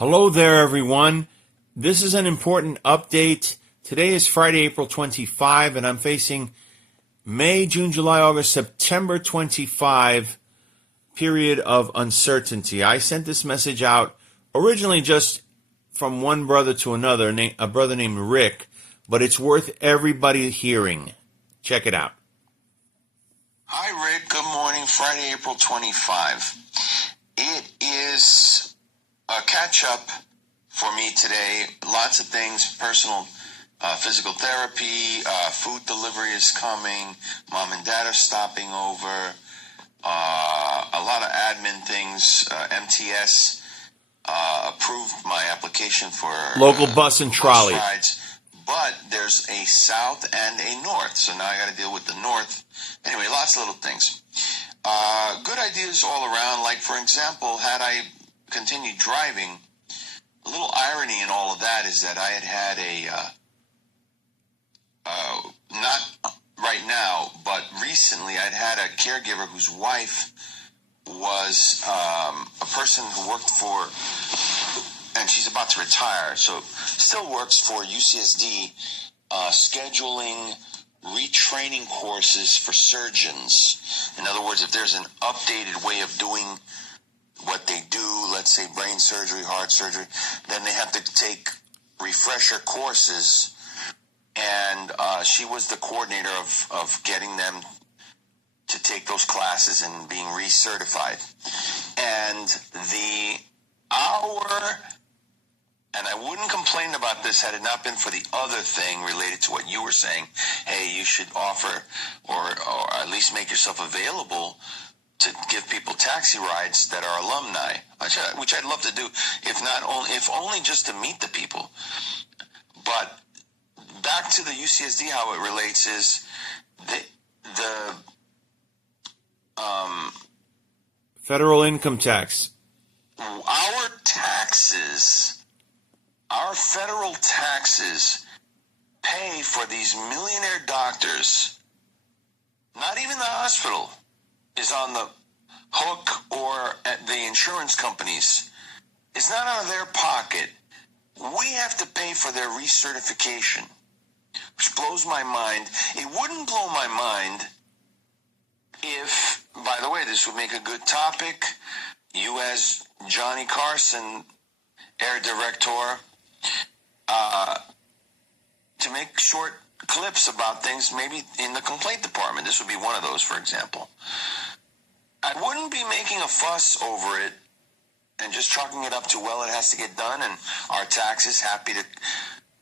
Hello there, everyone. This is an important update. Today is Friday, April 25, and I'm facing May, June, July, August, September 25 period of uncertainty. I sent this message out originally just from one brother to another, a brother named Rick, but it's worth everybody hearing. Check it out. Hi, Rick. Good morning. Friday, April 25. It is a catch-up for me today. Lots of things, personal physical therapy, food delivery is coming, mom and dad are stopping over, a lot of admin things. MTS approved my application for Local bus and trolley rides, but there's a south and a north, so now I got to deal with the north. Anyway, lots of little things. Good ideas all around. Like, for example, had I continued driving, a little irony in all of that is that I had not right now, but recently I'd had a caregiver whose wife was a person who worked for, and she's about to retire, so still works for UCSD, scheduling retraining courses for surgeons. In other words, if there's an updated way of doing what they do, let's say brain surgery, heart surgery, then they have to take refresher courses. And she was the coordinator of getting them to take those classes and being recertified. And and I wouldn't complain about this had it not been for the other thing related to what you were saying. Hey, you should offer or at least make yourself available to give people taxi rides that are alumni, which I'd love to do, if only just to meet the people. But back to the UCSD, how it relates is the federal income tax. Our federal taxes pay for these millionaire doctors. Not even the hospital is on the hook, or at the insurance companies. It's not out of their pocket. We have to pay for their recertification, which blows my mind. It wouldn't blow my mind if, by the way, this would make a good topic. You as Johnny Carson, air director, to make short clips about things, maybe in the complaint department. This would be one of those, for example. I wouldn't be making a fuss over it and just chalking it up to, well, it has to get done, and our taxes, happy to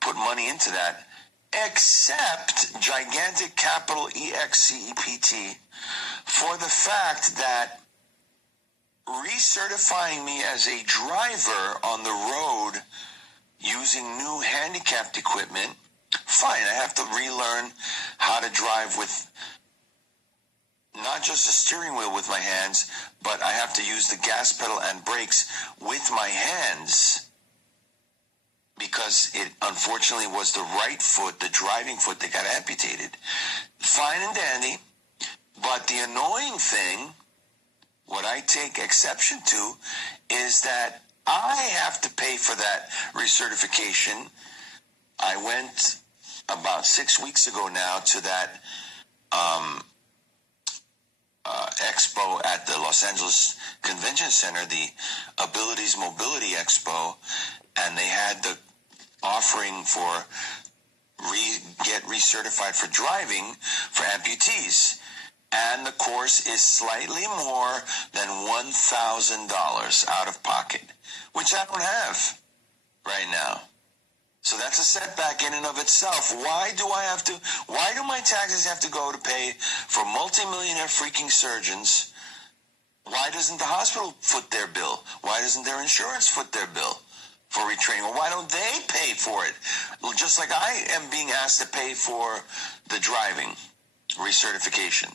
put money into that, except gigantic capital EXCEPT for the fact that recertifying me as a driver on the road using new handicapped equipment, fine, I have to relearn how to drive with not just a steering wheel with my hands, but I have to use the gas pedal and brakes with my hands, because it unfortunately was the right foot, the driving foot, that got amputated. Fine and dandy, but the annoying thing, what I take exception to, is that I have to pay for that recertification. I went about 6 weeks ago now to that expo at the Los Angeles Convention Center, the Abilities Mobility Expo, and they had the offering for get recertified for driving for amputees. And the course is slightly more than $1,000 out of pocket, which I don't have right now. So that's a setback in and of itself. Why do my taxes have to go to pay for multimillionaire freaking surgeons? Why doesn't the hospital foot their bill? Why doesn't their insurance foot their bill for retraining? Well, why don't they pay for it? Well, just like I am being asked to pay for the driving recertification.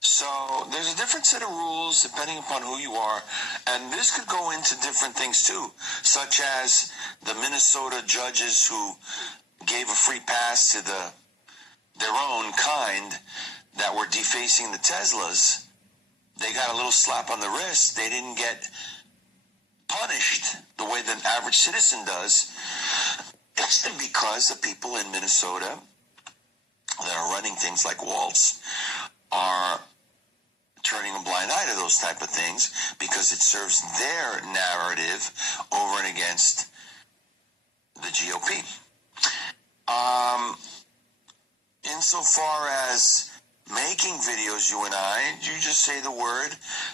So there's a different set of rules depending upon who you are, and this could go into different things too, such as the Minnesota judges who gave a free pass to their own kind that were defacing the Teslas. They got a little slap on the wrist. They didn't get punished than average citizen does, because the people in Minnesota that are running things like Waltz are turning a blind eye to those type of things because it serves their narrative over and against the GOP. Insofar as making videos, you and I, you just say the word.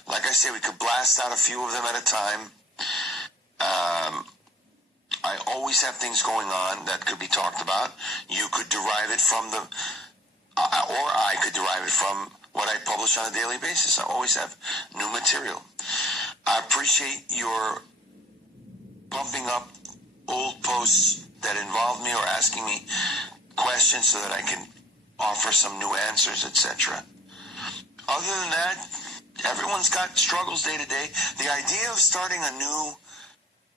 Like I say, we could blast out a few of them at a time. I always have things going on that could be talked about. You could derive it from or I could derive it from what I publish on a daily basis. I always have new material. I appreciate your bumping up old posts that involve me or asking me questions so that I can offer some new answers, etc. Other than that, everyone's got struggles day to day. The idea of starting a new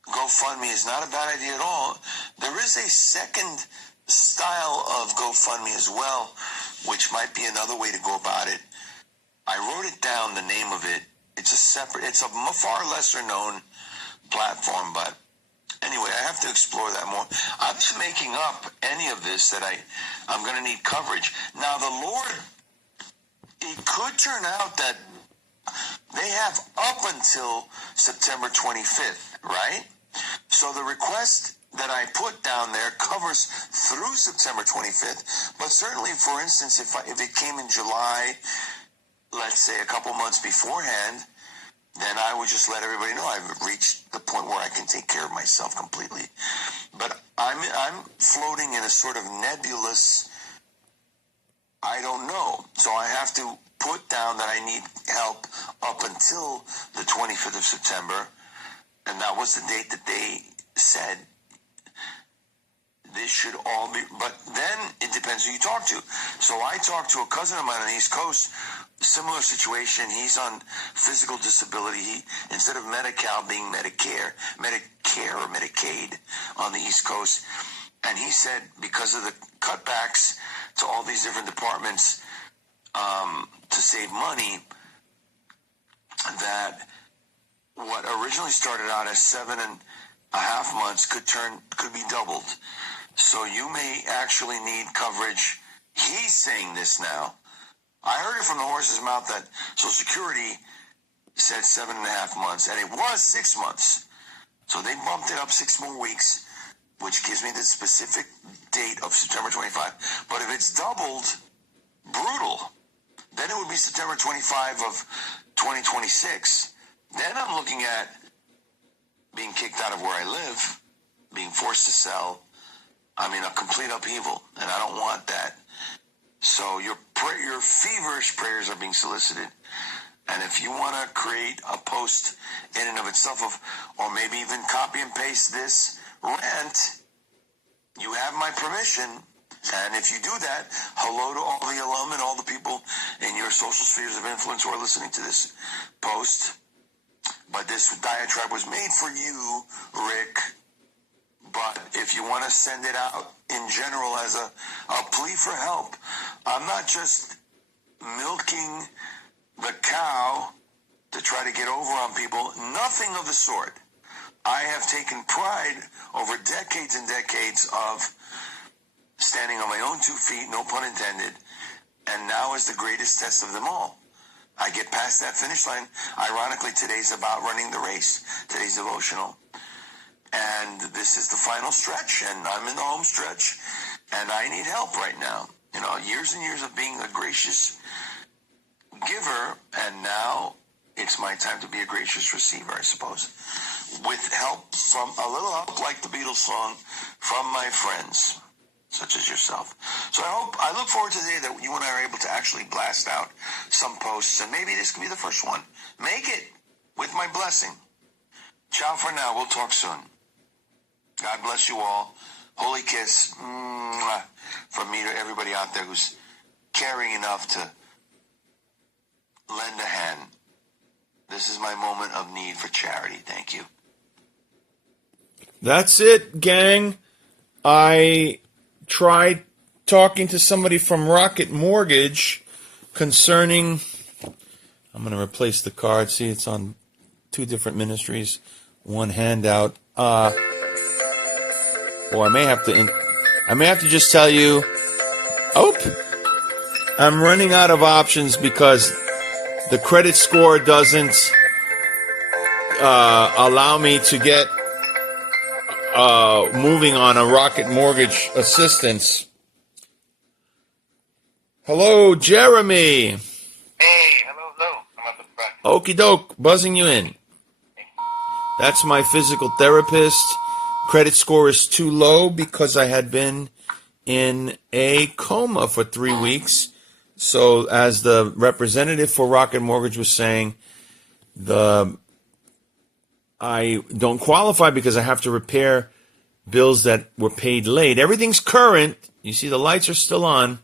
GoFundMe is not a bad idea at all. There is a second style of GoFundMe as well, which might be another way to go about it. I wrote it down, the name of it. It's a far lesser known platform, but anyway, I have to explore that more. I'm just making up any of this that I'm going to need coverage. Now, the Lord, it could turn out that they have up until September 25th, right? So the request that I put down there covers through September 25th, but certainly, for instance, if it came in July, let's say a couple months beforehand, then I would just let everybody know I've reached the point where I can take care of myself completely. But I'm floating in a sort of nebulous, I don't know. So I have to put down that I need help up until the 25th of September, and that was the date that they said this should all be. But then it depends who you talk to. So I talked to a cousin of mine on the East Coast. Similar situation. He's on physical disability. Instead of Medi-Cal being Medicare or Medicaid on the East Coast. And he said because of the cutbacks to all these different departments to save money, that what originally started out as 7.5 months could be doubled. So you may actually need coverage. He's saying this now. I heard it from the horse's mouth that Social Security said 7.5 months, and it was 6 months. So they bumped it up 6 more weeks, which gives me the specific date of September 25. But if it's doubled, brutal, then it would be September 25 of 2026. Then I'm looking at being kicked out of where I live, being forced to sell. I mean, a complete upheaval, and I don't want that. So your feverish prayers are being solicited. And if you want to create a post in and of itself or maybe even copy and paste this rant, you have my permission. And if you do that, hello to all the alum and all the people in your social spheres of influence who are listening to this post. But this diatribe was made for you, Rick. But if you want to send it out in general as a plea for help, I'm not just milking the cow to try to get over on people. Nothing of the sort. I have taken pride over decades and decades of standing on my own 2 feet, no pun intended, and now is the greatest test of them all. I get past that finish line. Ironically, today's about running the race. Today's devotional. And this is the final stretch, and I'm in the home stretch, and I need help right now. You know, years and years of being a gracious giver, and now it's my time to be a gracious receiver, I suppose. With help from, a little help like the Beatles song, from my friends, such as yourself. So I look forward to the day that you and I are able to actually blast out some posts, and maybe this can be the first one. Make it with my blessing. Ciao for now. We'll talk soon. God bless you all. Holy kiss from me to everybody out there who's caring enough to lend a hand. This is my moment of need for charity. Thank you. That's it, gang. I tried talking to somebody from Rocket Mortgage concerning, I'm going to replace the card. See, it's on 2 different ministries. One handout Or I may have to just tell you, I'm running out of options because the credit score doesn't allow me to get moving on a Rocket Mortgage assistance. Hello, Jeremy. Hey, hello. I'm up at the back. Okie doke, buzzing you in. That's my physical therapist. Credit score is too low because I had been in a coma for 3 weeks. So as the representative for Rocket Mortgage was saying, I don't qualify because I have to repair bills that were paid late. Everything's current. You see the lights are still on.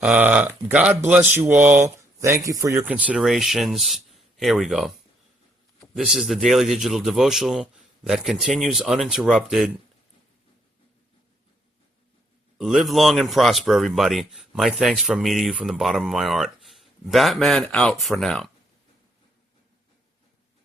God bless you all. Thank you for your considerations. Here we go. This is the Daily Digital Devotional that continues uninterrupted. Live long and prosper, everybody. My thanks from me to you from the bottom of my heart. Batman out for now.